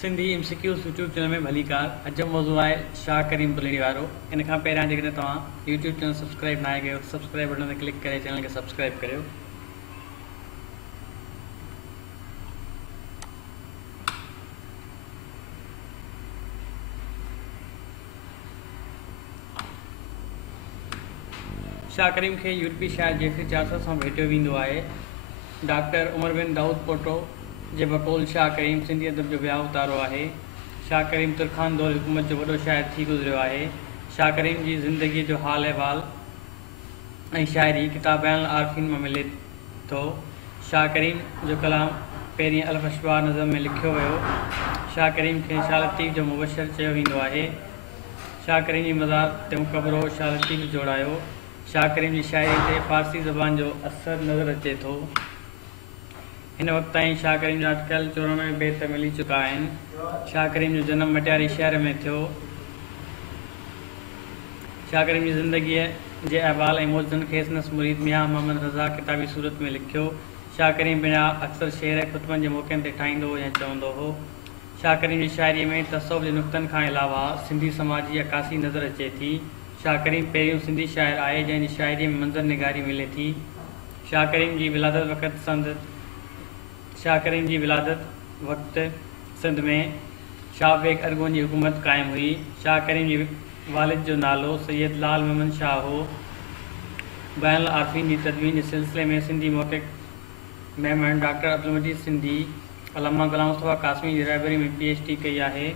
Sindhi MCQs YouTube channel में भली कार। अॼु मौज़ू आहे शाह करीम बुलेड़ी वारो। इन खां पहिरियां जेकॾहिं तव्हां यूट्यूब चैनल सब्सक्राइब न कयो, सब्सक्राइब बटन ते क्लिक करे चैनल खे सब्सक्राइब करियो। शाह करीम खे यूरोपी शायर जेफरी चार्ल्स सां भेटियो वेंदो आहे। डॉक्टर उमर बिन दाऊद पोटो जे बकौल शाह करीम सिंधी अदब जो विया उतारो आहे। शाह करीम तुर्खान दौर हुकूमत जो वॾो शाइर थी गुज़रियो आहे। शाह करीम जी ज़िंदगीअ जो हाल अहिवाल ऐं शाइरी किताब बयान आरफीन में मिले थो। शाह करीम जो कलाम पहिरीं अल्फ अशबार नज़म में लिखियो वियो। शाह करीम खे शाह लतीफ़ जो मुबशर चयो वेंदो आहे। शाह करीम जी मज़ार ते मुक़बरो शाह लतीफ़ जोड़ायो। शाह करीम जी शाइरी ते फ़ारसी ज़बान जो असरु नज़र अचे थो। हिन वक़्त ताईं शाह करीम जा अटकल 94 बेत मिली चुका आहिनि। शाह करीम जो जनमु मटियारी शहर में थियो। शाह करीम जी ज़िंदगीअ जे अहवाल ऐं मौजूदनि खे संदसि मुरीद मियां मोहम्मद रज़ा किताबी सूरत में लिखियो। शाह करीम बिना अक्सर शेर ख़ुतबनि जे मौक़नि ते ठाहींदो या चवंदो हो। शाह करीम जी शाइरीअ में तसव्वुफ़ जे नुक़्तनि खां अलावा सिंधी समाज जी अक्कासी नज़र अचे थी। शाह करीम पहिरियों सिंधी शाइर आहे जंहिंजी शाइरीअ में मंज़र निगारी मिले थी। शाह करीम जी विलादत वक़्तु सिंध में शाह बेग अरगोन जी हुकूमत क़ाइमु हुई। शाह करीम जी वालिद जो नालो सैयद लाल मोहम्मद शाह हो। बयान आरफीन जी तदवीन जे सिलसिले में सिंधी मौक़िफ़ महमंड डॉक्टर अब्दुल मजीद सिंधी अल्लामा गुलाम मुस्तफ़ा कासमी जी रहबरी में PhD कई आहे।